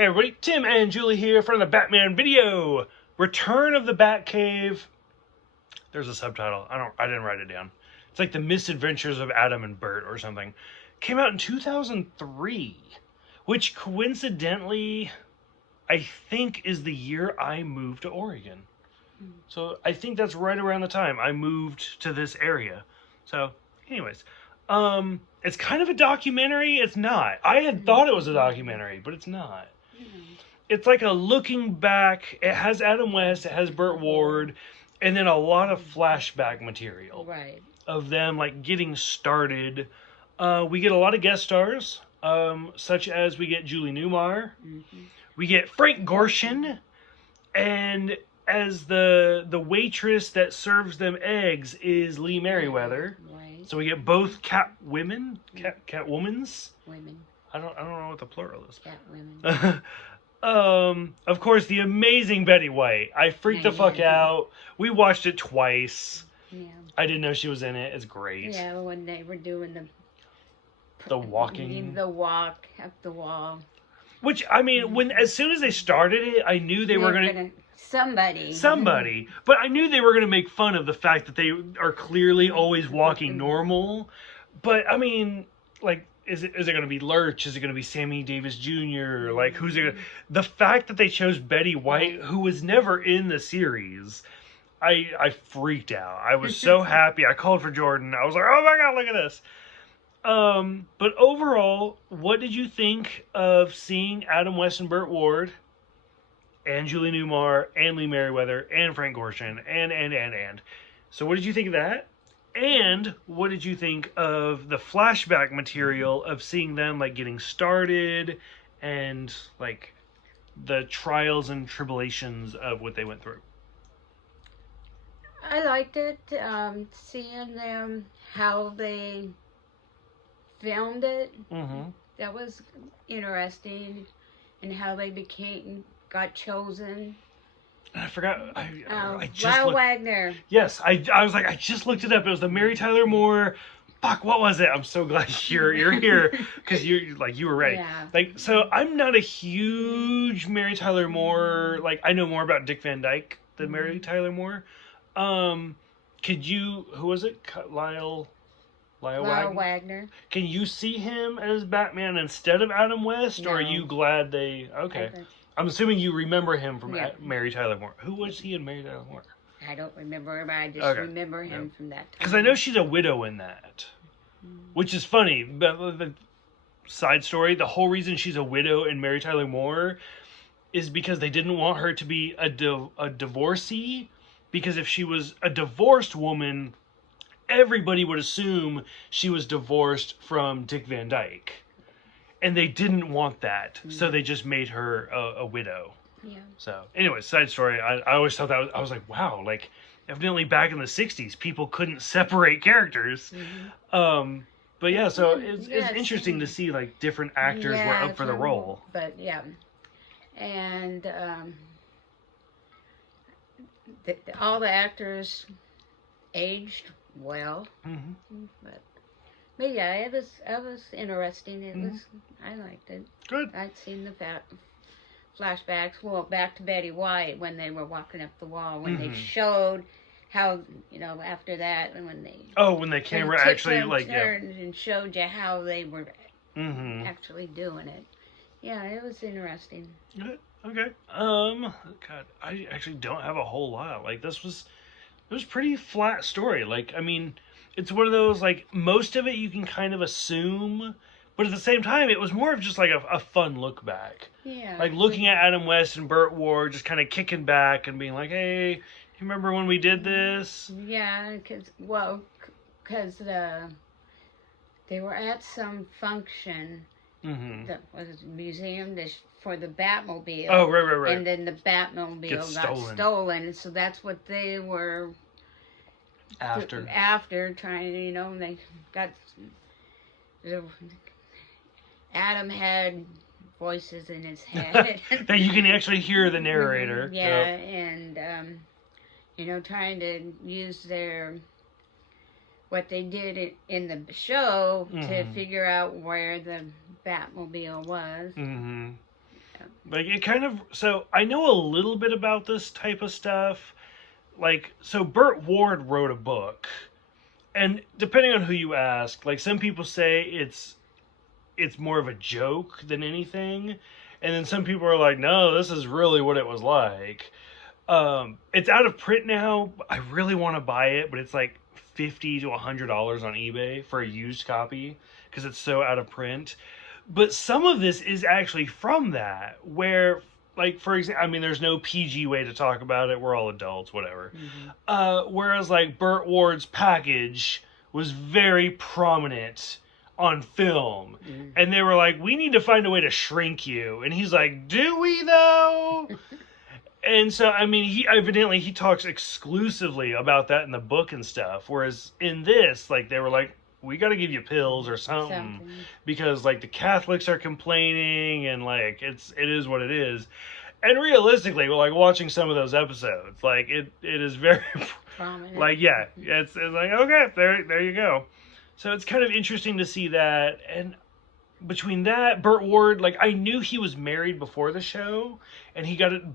Hey everybody, Tim and Julie here for the Batman video. Return of the Batcave. There's a subtitle. I didn't write it down. It's like The Misadventures of Adam and Bert or something. Came out in 2003, which coincidentally, I think is the year I moved to Oregon. So I think that's right around the time I moved to this area. So anyways, it's kind of a documentary. It's not. I had thought it was a documentary, but it's not. It's like a looking back. It has Adam West, it has Burt Ward, and then a lot of flashback material. Right. Of them like getting started. We get a lot of guest stars, such as we get Julie Newmar. Mm-hmm. We get Frank Gorshin, and as the waitress that serves them eggs is Lee Merriweather. Right. So we get both Catwomans. Women. I don't know what the plural is. Catwomen. Of course, the amazing Betty White. I freaked the fuck out. We watched it twice. Yeah. I didn't know she was in it. It's great. Yeah, when they were doing the walking, the walk up the wall. Which I mean, as soon as they started it, I knew they were gonna somebody, but I knew they were gonna make fun of the fact that they are clearly always walking normal. But I mean, like. Is it going to be Lurch? Is it going to be Sammy Davis Jr.? Like, who's it going to... The fact that they chose Betty White, who was never in the series, I freaked out. I was so happy. I called for Jordan. I was like, oh my God, look at this. But overall, what did you think of seeing Adam West and Burt Ward, and Julie Newmar, and Lee Merriweather, and Frank Gorshin, and? So what did you think of that? And what did you think of the flashback material of seeing them like getting started and like the trials and tribulations of what they went through? I liked it, seeing them, how they filmed it. Mm-hmm. That was interesting, and how they got chosen. I forgot. I just Lyle Wagner. Yes, I was like, I just looked it up. It was the Mary Tyler Moore. Fuck, what was it? I'm so glad you're here because you were ready. Yeah. Like, so I'm not a huge Mary Tyler Moore. Like, I know more about Dick Van Dyke than Mary Tyler Moore. Could you? Who was it? Lyle Wagner. Can you see him as Batman instead of Adam West, or are you glad they? Okay. I'm assuming you remember him from Mary Tyler Moore. Who was he in Mary Tyler Moore? I don't remember him. I just remember him from that time. Because I know she's a widow in that. Which is funny. The side story, the whole reason she's a widow in Mary Tyler Moore is because they didn't want her to be a divorcee. Because if she was a divorced woman, everybody would assume she was divorced from Dick Van Dyke. And they didn't want that, so they just made her a widow. Yeah. So, anyway, side story. I always thought that I was like, wow, like evidently back in the '60s, people couldn't separate characters. Mm-hmm. But yeah, so it's interesting to see like different actors were up for the role. But yeah, and all the actors aged well. Mm-hmm. But yeah, it was interesting. It was. I liked it. Good. I'd seen the flashbacks. Well, back to Betty White when they were walking up the wall. When they showed how after that, and when the camera actually turned and showed you how they were actually doing it. Yeah, it was interesting. Good. Okay. God, I actually don't have a whole lot. Like it was pretty flat story. Like I mean. It's one of those, like, most of it you can kind of assume, but at the same time, it was more of just, like, a fun look back. Yeah. Like, looking at Adam West and Burt Ward, just kind of kicking back and being like, hey, you remember when we did this? Yeah, because they were at some function that was a museum for the Batmobile. Oh, right. And then the Batmobile got stolen, and so that's what they were... After trying to, they got... Adam had voices in his head. That you can actually hear the narrator. Yeah, and, trying to use what they did in the show to figure out where the Batmobile was. Like, it kind of... So, I know a little bit about this type of stuff. Like, so Burt Ward wrote a book. And depending on who you ask, like, some people say it's more of a joke than anything. And then some people are like, no, this is really what it was like. It's out of print now. I really want to buy it, but it's like $50 to $100 on eBay for a used copy because it's so out of print. But some of this is actually from that, where, like, for example, I mean, there's no PG way to talk about it. We're all adults, whatever. Whereas, like, Burt Ward's package was very prominent on film. And they were like, we need to find a way to shrink you. And he's like, do we, though? And so, I mean, he talks exclusively about that in the book and stuff. Whereas in this, like, they were like, we got to give you pills or something. Because, like, the Catholics are complaining and, like, it is what it is. And realistically, like, watching some of those episodes, like, it is very prominent. Like, yeah, it's like, okay, there you go. So it's kind of interesting to see that. And between that, Burt Ward, like, I knew he was married before the show, and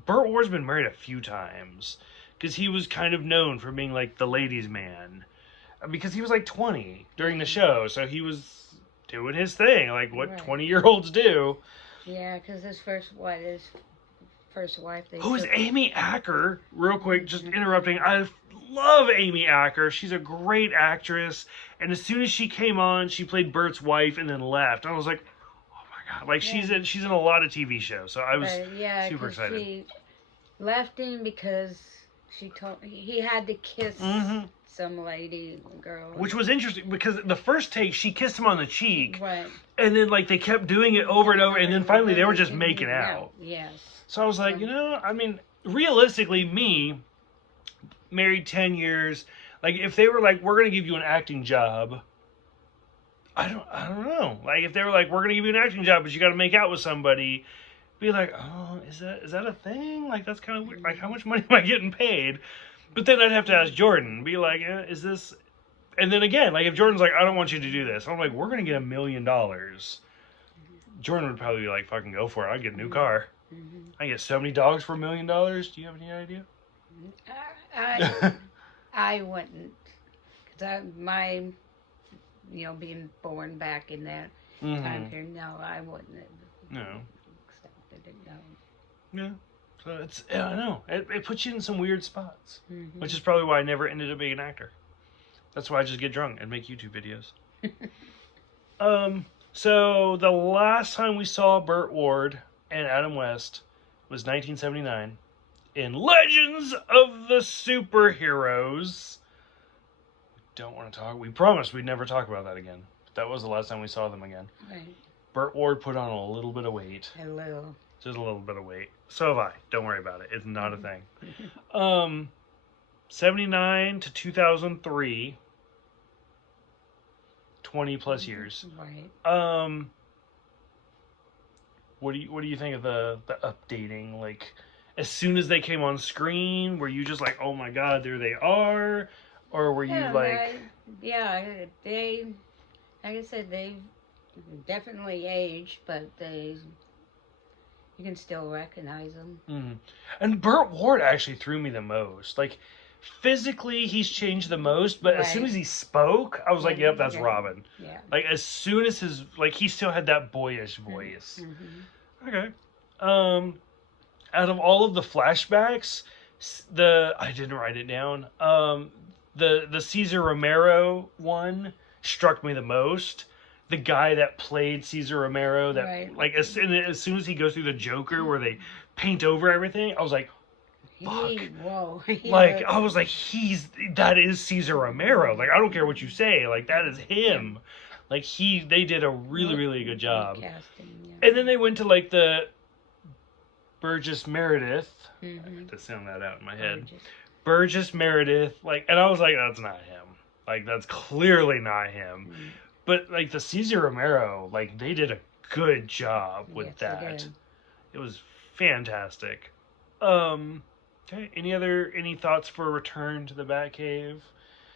Burt Ward's been married a few times, because he was kind of known for being, like, the ladies' man, because he was, like, 20 during the show, so he was doing his thing, like what 20-year-olds do. Yeah, because his first wife, who is Amy Acker, real quick, just interrupting, I love Amy Acker, she's a great actress, and as soon as she came on, she played Bert's wife and then left. I was like, oh my god, like, she's in a lot of TV shows, so I was super excited. She left him because he had to kiss some lady, girl. Which was interesting, because the first take, she kissed him on the cheek, right, and then, like, they kept doing it over and over, and then finally they were just making out. Yes. So I was like, I mean, realistically, me, married 10 years, like, if they were like, we're going to give you an acting job, I don't know. Like, if they were like, we're going to give you an acting job, but you got to make out with somebody, be like, oh, is that a thing? Like, that's kind of weird. Like, how much money am I getting paid? But then I'd have to ask Jordan, be like, is this... And then again, like, if Jordan's like, I don't want you to do this, I'm like, we're going to get $1 million. Jordan would probably be like, fucking go for it. I'd get a new car. I get so many dogs for $1 million. Do you have any idea? I wouldn't, because being born back in that time period, no, I wouldn't have accepted it, no. Yeah, so I know, it puts you in some weird spots, which is probably why I never ended up being an actor. That's why I just get drunk and make YouTube videos. So the last time we saw Burt Ward and Adam West was 1979 in Legends of the Superheroes. We promised we'd never talk about that again. But that was the last time we saw them again. Right. Burt Ward put on a little bit of weight. A little. Just a little bit of weight. So have I. Don't worry about it. It's not a thing. 79 to 2003. 20 plus years. Right. What do you think of the updating? Like, as soon as they came on screen, were you just like, oh my god, there they are? Or were you like... they, like I said, they definitely aged, but you can still recognize them. And Burt Ward actually threw me the most. Like, physically, he's changed the most, but as soon as he spoke, I was like, yep, that's Robin. Yeah. Like, as soon as he still had that boyish voice. Okay. Out of all of the flashbacks, I didn't write it down, the Cesar Romero one struck me the most. The guy that played Cesar Romero, like, as soon as he goes through the Joker where they paint over everything, I was like, fuck. Like, I was like, that is Cesar Romero. Like, I don't care what you say. Like, that is him. Like, they did a really, really good job. And then they went to, like, the Burgess Meredith. I have to sound that out in my head. Burgess Meredith. Like, and I was like, that's not him. Like, that's clearly not him. But, like, the Cesar Romero, like, they did a good job with that. It was fantastic. Okay, any thoughts for Return to the Batcave?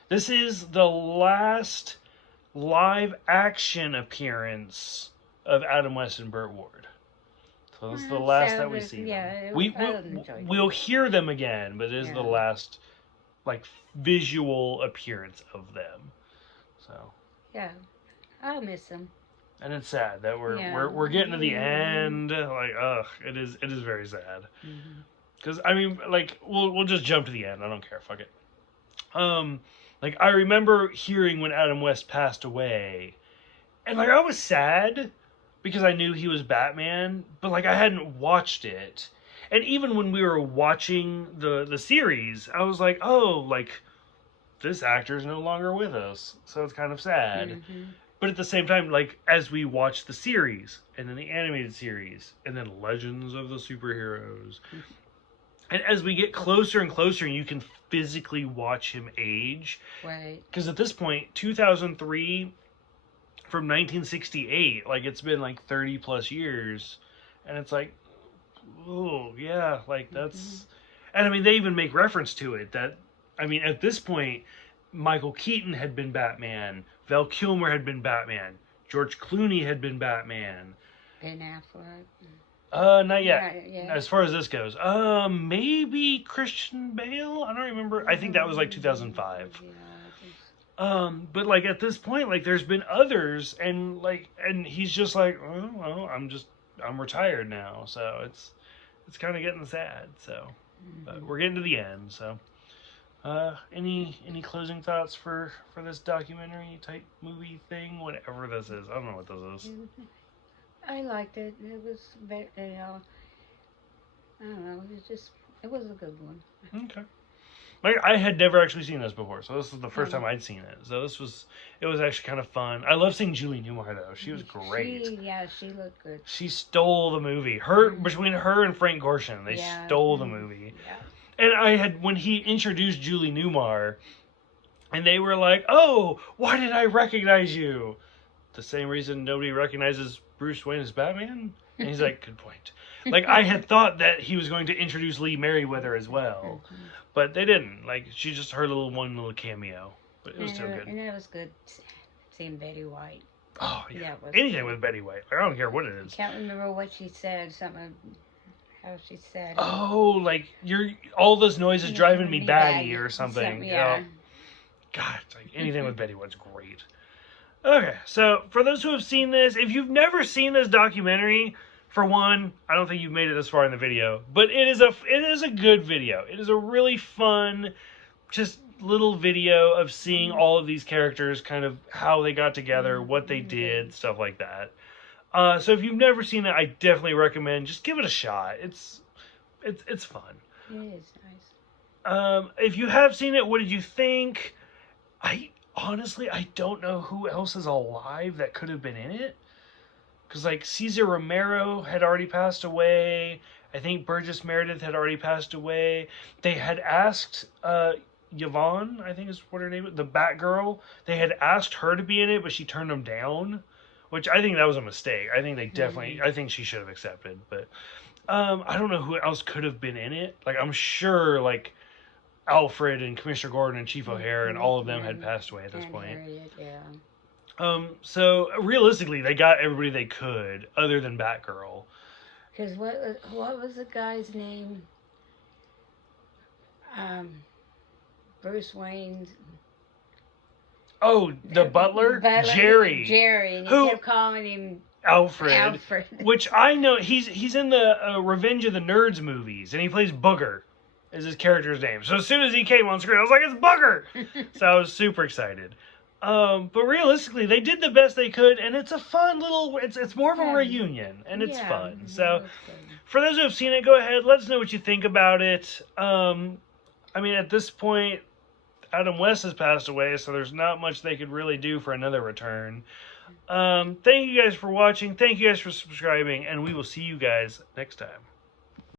This is the last live action appearance of Adam West and Burt Ward. So this is the last that we see them. We'll hear them again, but it is the last, like, visual appearance of them. So. Yeah, I'll miss them. And it's sad that we're getting to the end. Like, ugh, it is very sad. Because I mean, like, we'll just jump to the end. I don't care. Fuck it. Like, I remember hearing when Adam West passed away, and like I was sad because I knew he was Batman, but like I hadn't watched it. And even when we were watching the series, I was like, oh, like, this actor's no longer with us, so it's kind of sad. But at the same time, like, as we watch the series, and then the animated series, and then Legends of the Superheroes, and as we get closer and closer, you can physically watch him age. Right. Because at this point, 2003 from 1968, like, it's been like 30 plus years, and it's like, oh, yeah, like, that's... And I mean, they even make reference to it, that, I mean, at this point, Michael Keaton had been Batman, Val Kilmer had been Batman, George Clooney had been Batman. Ben Affleck. Not yet. As far as this goes, maybe Christian Bale. I don't remember. I think that was like 2005. But like at this point, like there's been others, and he's just like, oh, well, I'm retired now, so it's kind of getting sad. So, but we're getting to the end. So, any closing thoughts for this documentary type movie thing, whatever this is? I don't know what this is. I liked it. It was very, I don't know. It was a good one. Okay. Like, I had never actually seen this before, so this was the first time I'd seen it. So it was actually kind of fun. I love seeing Julie Newmar though. She was great. She looked good. She stole the movie. Between her and Frank Gorshin, they stole the movie. Yeah. And when he introduced Julie Newmar, and they were like, "Oh, why did I recognize you?" The same reason nobody recognizes Bruce Wayne as Batman? And he's like, good point. Like, I had thought that he was going to introduce Lee Merriweather as well. But they didn't. Like, she just her one little cameo. But it was still good. And it was good seeing Betty White. Oh, yeah. Anything with Betty White. I don't care what it is. I can't remember what she said. How she said it. Oh, like, all this noise is driving me batty or something. Yeah. God, like, anything with Betty White's great. Okay, so for those who have seen this, if you've never seen this documentary, for one, I don't think you've made it this far in the video, but it is a good video. It is a really fun, just little video of seeing all of these characters, kind of how they got together, what they did, stuff like that. So if you've never seen it, I definitely recommend just give it a shot. It's fun. It is nice. If you have seen it, what did you think? Honestly, I don't know who else is alive that could have been in it. Because, like, Cesar Romero had already passed away. I think Burgess Meredith had already passed away. They had asked Yvonne, I think is what her name is, the Batgirl. They had asked her to be in it, but she turned them down. Which I think that was a mistake. I think they definitely... I think she should have accepted. But I don't know who else could have been in it. Like, I'm sure, like... Alfred and Commissioner Gordon and Chief O'Hare and all of them had passed away at this point. Harriet, yeah. So realistically, they got everybody they could, other than Batgirl. Because what was the guy's name? Bruce Wayne's. Oh, the butler? Jerry. Jerry, and he kept calling him Alfred. Which I know he's in the Revenge of the Nerds movies, and he plays Booger. Is his character's name. So as soon as he came on screen, I was like, it's Booger! So I was super excited. But realistically, they did the best they could, and it's a fun little... It's more of a reunion, and it's fun. So for those who have seen it, go ahead. Let us know what you think about it. I mean, at this point, Adam West has passed away, so there's not much they could really do for another return. Thank you guys for watching. Thank you guys for subscribing, and we will see you guys next time.